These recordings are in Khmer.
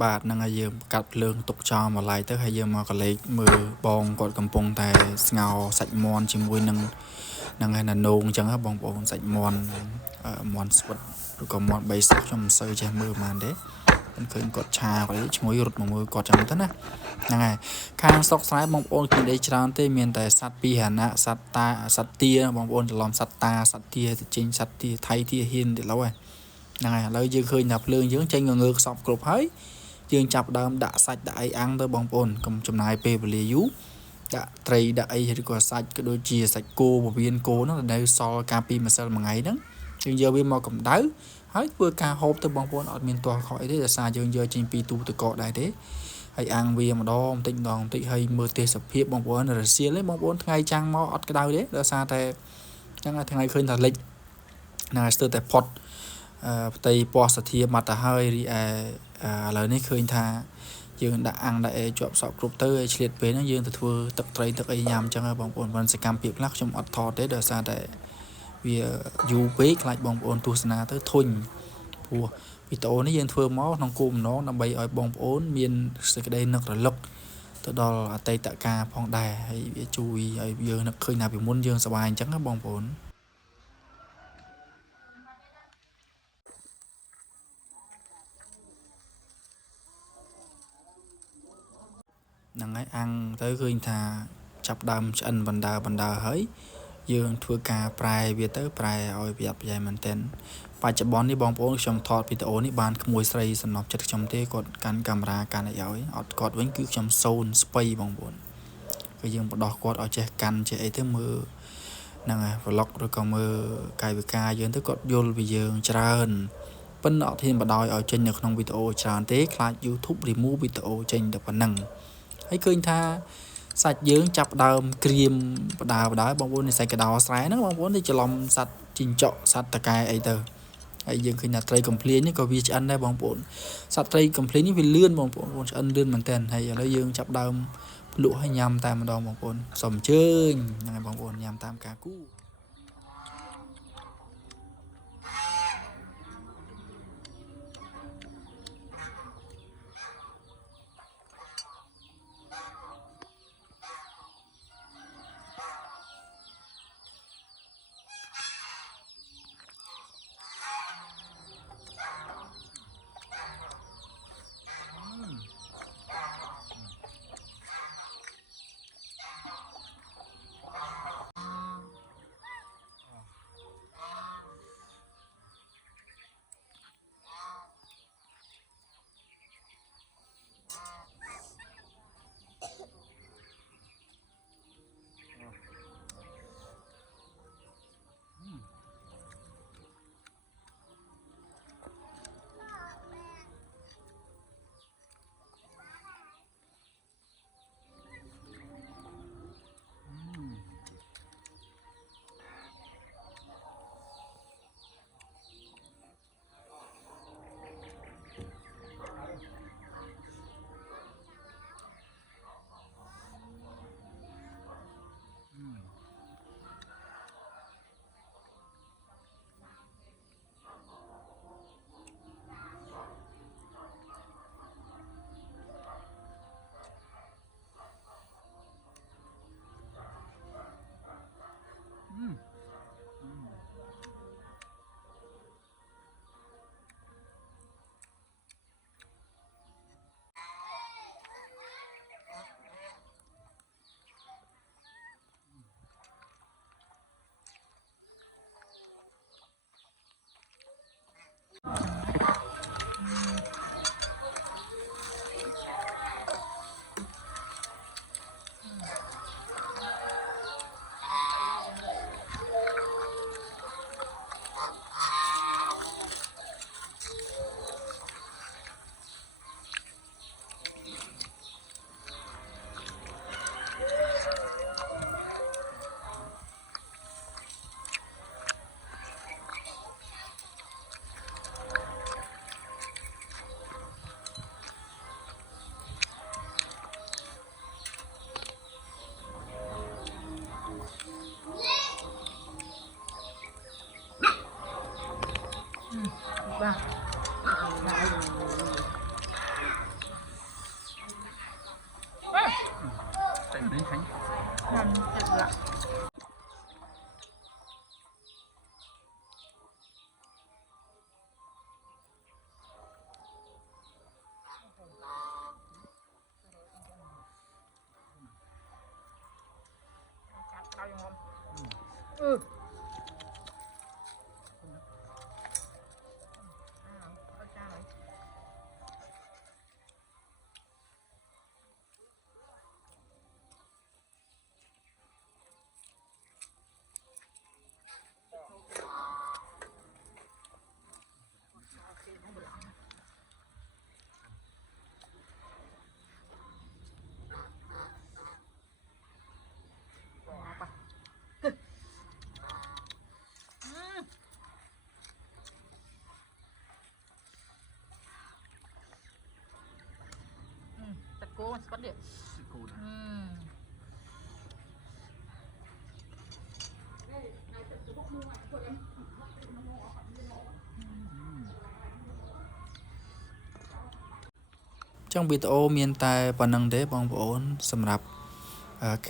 បាទនឹងឲ្យយើងកាត់ភ្លើងទុកចោលមួយឡែកទៅហើយយើងមកកលេចមើលបងគាត់កំពុងតែស្ងោរសាច់មាន់ជាមួយនឹងហើយណានោងអញ្ចឹងហ៎បងប្អូនសាច់មាន់ស្វិតឬក៏មាន់3សក់ខ្ញុំមិនសូវចេះមើលប៉ុន្មានទេខ្ញុំឃើញគាត់ឆាគាត់ឈ្ងុយរត់មកមើលគាត់ចឹងទៅណាហ្នឹងហើយខាងស្រុកស្រែបងប្អូនគ្មានអីច្រើនទេមានតែសត្វពីរហណៈសត្វទាបងប្អូនច្រឡំសត្វតាសត្វទាទៅចេញសត្វទាថៃទាហ៊ានទៅឡូវហ្នឹងហើយឥឡូវយើងឃើញថាភ្លើងយើងចេញងើខ្សប់គ្រប់ហើយយើងចាប់ដើមដាក់សាច់ដាក់អីអាំងទៅបងប្អូនកុំចំណាយពេលវេលាយូរដាក់ត្រីដាក់អីឬក៏សាច់ក៏ដូចជាសាច់គោពវៀនគោហ្នឹងដែលសល់កាលពីម្សិលមួយថ្ងៃហ្នឹងយើងយកវាមកកម្ដៅហើយធ្វើការហូបទៅបងប្អូនអត់មានទាស់ខកអីទេដោយសារយើងយកចេញពីទូទឹកកកដែរទេហើយអាំងវាម្ដងបន្តិចហើយមើលទេសភាពបងប្អូនរសៀលទេបងប្អូនថ្ងៃចាំងមកអត់ក្ដៅទេដោយសារតែចឹងថ្ងៃឃើញថាលិចណាស្ទើរតែផុតផ្ទៃពណ៌សធាមកទៅហើយរីឯឥឡូវនេះឃើញថាយើងដាក់អាំងដាក់អីជាប់សក់គ្រប់ទៅហើយឆ្លៀតពេលហ្នឹងយើងទៅធ្វើទឹកត្រីទឹកអីញ៉ាំអញ្ចឹងបងប្អូនមិនសកម្មភាពខ្លះខ្ញុំអត់ថតទេដោយសារតែវាយូរពេកខ្លាចបងប្អូនទស្សនាទៅធុញព្រោះវីដេអូនេះយើងធ្វើមកក្នុងគោលបំណងដើម្បីឲ្យបងប្អូនមានសេចក្តីនឹករលឹកទៅដល់អតីតកាលផងដែរហើយវាជួយឲ្យយើងនឹកឃើញថាពីមុនយើងសប្បាយអញ្ចឹងណាបងប្អូនហ្នឹងហើយអាំងទៅឃើញថាចាប់ដើមឆ្អិនបណ្ដើហើយយើងធ្វើការប្រែវាទៅប្រែឲ្យប្រយ័ត្នប្រយែងមែនទែនបច្ចុប្បន្ននេះបងប្អូនខ្ញុំថតវីដេអូនេះបានក្មួយស្រីសំណប់ចិត្តខ្ញុំទេគាត់កាន់កាមេរ៉ាកាន់អីឲ្យអត់គាត់វិញគឺខ្ញុំសូនស្ពៃបងប្អូនគឺយើងបដោះគាត់ឲ្យចេះកាន់ចេះអីទៅមើលហ្នឹងហើយ vlog ឬក៏មើលកាយវិការយើងទៅគាត់យល់ពីយើងច្រើនប៉ុន្តែអត់ហ៊ានបដ ாய் ឲ្យចេញនៅក្នុងវីដេអូច្រើនទេខ្លាច YouTube remove វីដេអូចេញតែប៉ុណ្ណឹងហើយឃើញថាសាច់យើងចាប់ដើមក្រៀមបដាបងប្អូននេះសាច់កដោស្រែហ្នឹងបងប្អូននេះច្រឡំសัตว์ជីងចក់សัตว์តកែអីទៅហើយយើងឃើញថាត្រីកំភ្លាញនេះក៏វាឆ្អិនដែរបងប្អូនសត្វត្រីកំភ្លាញនេះវាលឿនបងប្អូនឆ្អិនលឿនមែនតើហើយឥឡូវយើងចាប់ដើមភ្លក់ឲ្យញ៉ាំតែម្ដងបងប្អូនសូមអញ្ជើញហ្នឹងហើយបងប្អូនញ៉ាំតាមការគូ បាទតែនេះខាញ់ ខ្ញុំទឹកละเอาอย่างงมเข้าใจตะโกนสกัดเดี่ยวចឹងវីដេអូមានតែប៉ុណ្្នឹងទេបងប្អូនសម្រាប់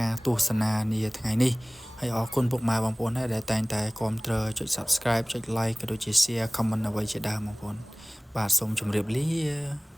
ការទស្សនានាថ្ងៃនេះហើយអរគុណពុកម៉ែបងប្អូនដែលតែងតែគាំទ្រចុច Subscribe ចុច Like ក៏ដូចជា Share Comment អ្វីជាដើមបងប្អូនបាទសូមជម្រាបលា